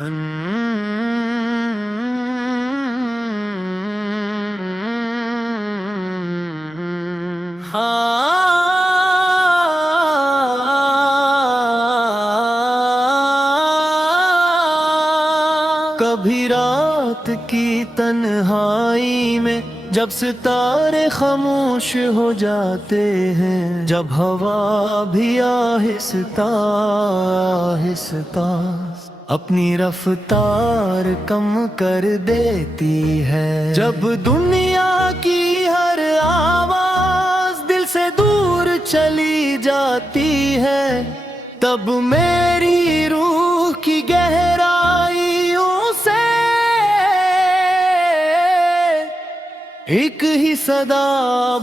کبھی رات کی تنہائی میں جب ستارے خاموش ہو جاتے ہیں، جب ہوا بھی آہستہ آہستہ اپنی رفتار کم کر دیتی ہے، جب دنیا کی ہر آواز دل سے دور چلی جاتی ہے، تب میری روح کی گہرائیوں سے ایک ہی صدا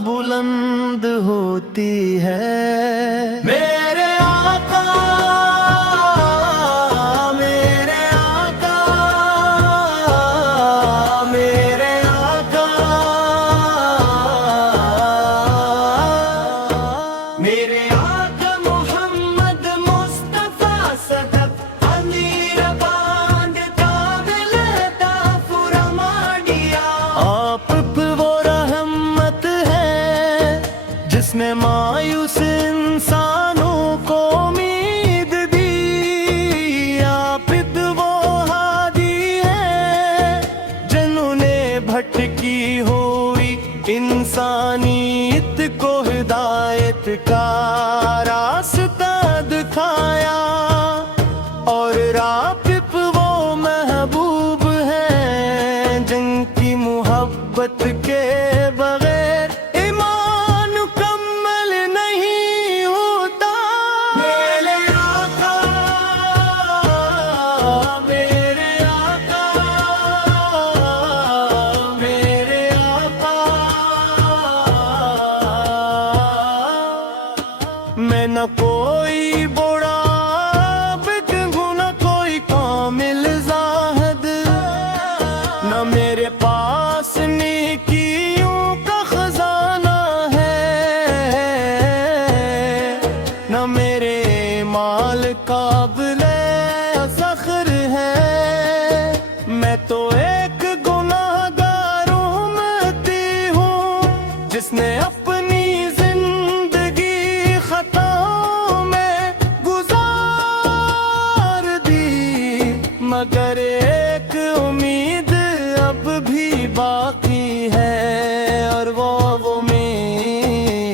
بلند ہوتی ہے، میرے آقا میرے آقا میرے آقا میرے آقا محمد مصطفیٰ صدق امیر باند قابل فرمانیا، آپ جس نے مایوس انسانوں کو امید دی، آپ وہ ہادی ہے جنہوں نے بھٹکی ہوئی انسانیت کو ہدایت کا راستہ دکھایا، اور راپپ وہ محبوب ہیں جن کی محبت کے بغیر میں نہ کوئی بڑا عابد ہوں، نہ کوئی کامل زاہد، نہ میرے پاس نیکیوں کا خزانہ ہے، نہ میرے مال قابل فخر ہے، میں تو ایک گناہ گار امتی ہوں جس نے اپنی مگر ایک امید اب بھی باقی ہے، اور وہ امید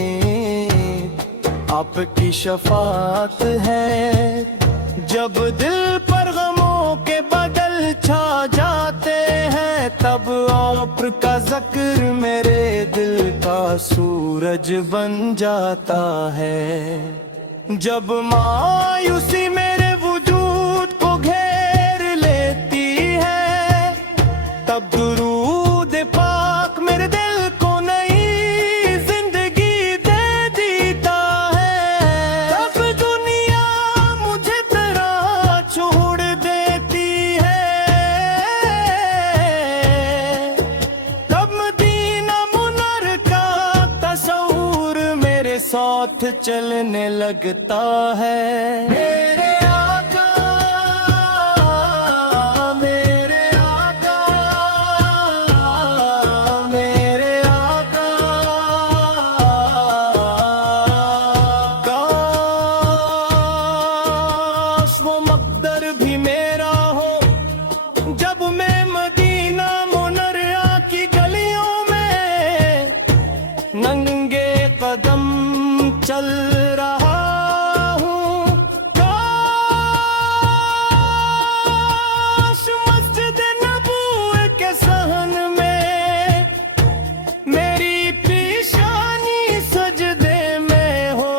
آپ کی شفاعت ہے، جب دل پر غموں کے بدل چھا جاتے ہیں، تب آپ کا ذکر میرے دل کا سورج بن جاتا ہے، جب مایوسی میرے وجود کو تب درود پاک میرے دل کو نئی زندگی دے دیتا ہے، تب دنیا مجھے تیرا چھوڑ دیتی ہے، تب مدینہ منر کا تصور میرے ساتھ چلنے لگتا ہے، میرے ننگے قدم چل رہا ہوں، کاش مسجد نبوی کے صحن میں میری پیشانی سجدے میں ہو،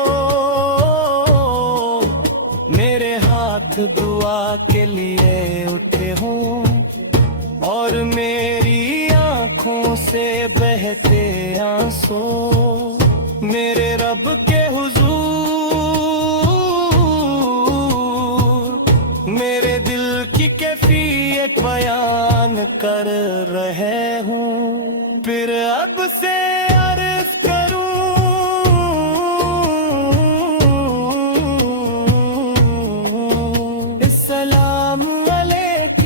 میرے ہاتھ دعا کے لیے اٹھے ہوں، اور میری آنکھوں سے بہتے آنسو میرے رب کے حضور میرے دل کی کیفیت بیان کر رہے ہوں، پھر اب سے عرض کروں السلام علیکم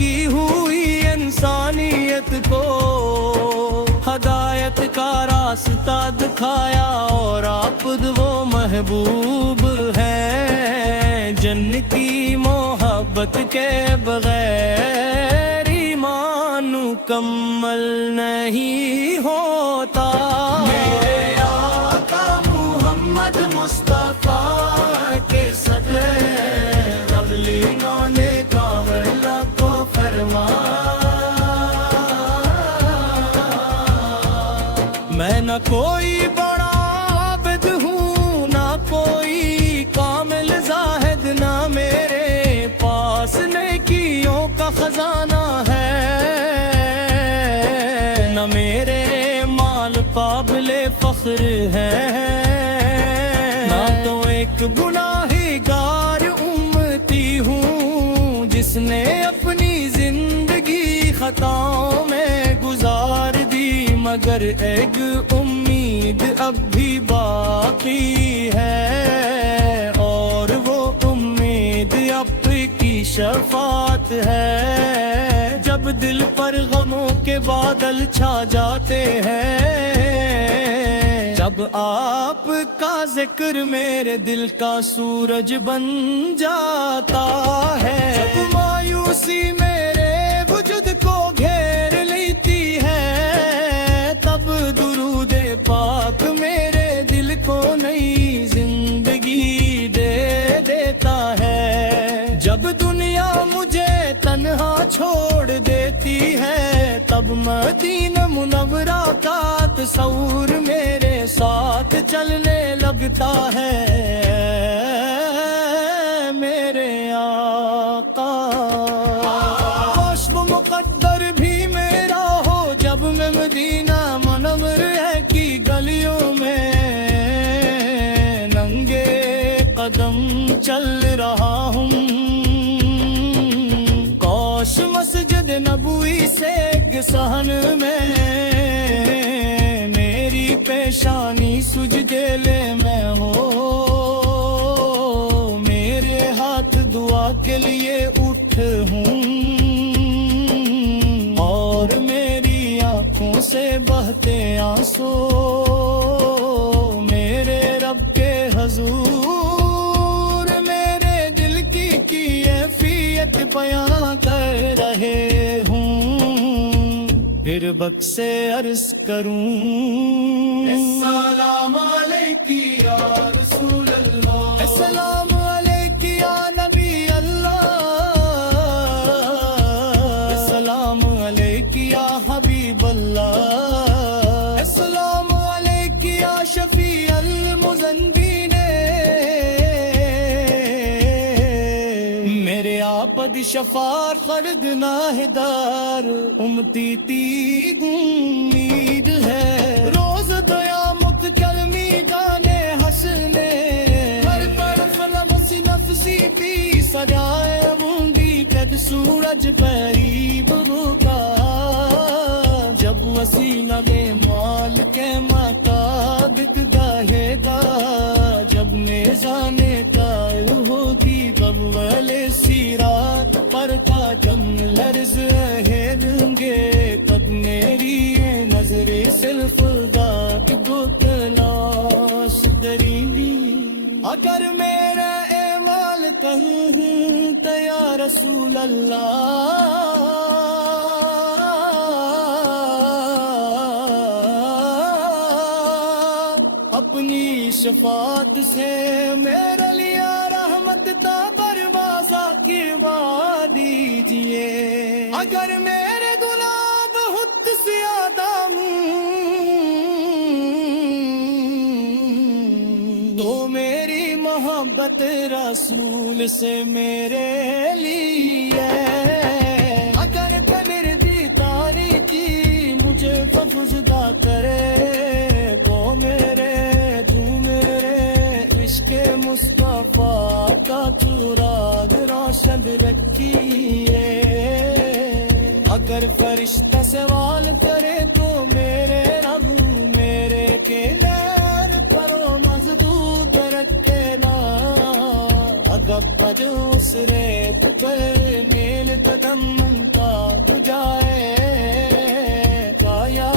کی ہوئی انسانیت کو ہدایت کا راستہ دکھایا، اور آپ وہ محبوب ہیں جن کی محبت کے بغیر ایمان مکمل نہیں ہوتا۔ میرے آقا محمد مصطفیٰ کے صدقے غبلینوں نے کاملہ کو فرمایا، میں نہ کوئی بڑا عابد ہوں، نہ کوئی کامل زاہد، نہ میرے پاس نیکیوں کا خزانہ ہے، نہ میرے مال قابل فخر ہے، نہ تو ایک گناہگار امتی ہوں جس نے اپنی زندگی خطاؤں میں گزار دی، مگر ایک امید اب بھی باقی ہے، اور وہ امید آپ کی شفاعت ہے۔ جب دل پر غموں کے بادل چھا جاتے ہیں، جب آپ کا ذکر میرے دل کا سورج بن جاتا ہے، جب مایوسی میرے وجود کو گھیر لیتی ہے، تب درود پاک میرے دل کو نئی زندگی دے دیتا ہے۔ جب دنیا مجھے تنہا چھوڑ دیتی ہے، تب مدینہ منورہ کا تصور میرے ساتھ چلنے لگتا ہے۔ میرے آقا خوش و مقدر بھی میرا ہو جب میں مدینہ منورہ کی گلیوں میں ننگے قدم چل رہا ہوں، کاش مسجد نبوی سے ایک صحن میں میری پیشانی سجدے لے میں ہو، میرے ہاتھ دعا کے لیے اٹھ ہوں، اور میری آنکھوں سے بہتے آنسو میرے رب کے حضور میرے دل کی کیفیت بیان کر رہے ہوں، پھر بک سے عرض کروں السلام علیکی یا رسول اللہ، السلام علیکی یا نبی اللہ، السلام علیکی یا حبیب اللہ، السلام علیکی یا شفیع المذنبین، میرے آپد شفاعت فرد ناہدار امتی تیگ امید ہے، روز قیامت کلمی گانے حسنے ہر طرف لبس نفسی پی سجائے بوندی قد سورج قریب بکا، جب وسیلہ مال کے مطابق گاہے گا، جب میزان کار ہوگی بول سیرات پر کا جم لرز ہلیں گے، تب میری نظر صرف ذات بکلاس دریلی، اگر میرا اعمال کہوں تو یا رسول اللہ اپنی شفاعت سے میرے لیے رحمت تا بربازا کروا دیجئے، اگر میرے گناہ بہت زیادہ تو میری محبت رسول سے میرے لیے، اگر میرے دیداری کی مجھے ففزدہ کرے تو میرے عشق مصطفیٰ کا چراغ روشن رکھیے، اگر فرشتہ سوال کرے تو میرے رب میرے کنار کرو مضبوط رکھے نا، اگر محبت اس ریت پر میل قدم کا جائے گا یا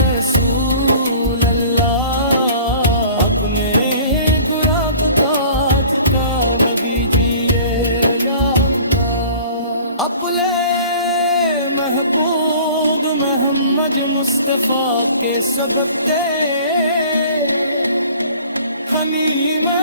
رسول اللہ اپنے گرفتار کا دیجیے یا اللہ اپنے محبوب محمد مصطفیٰ کے سبب تے حلیمہ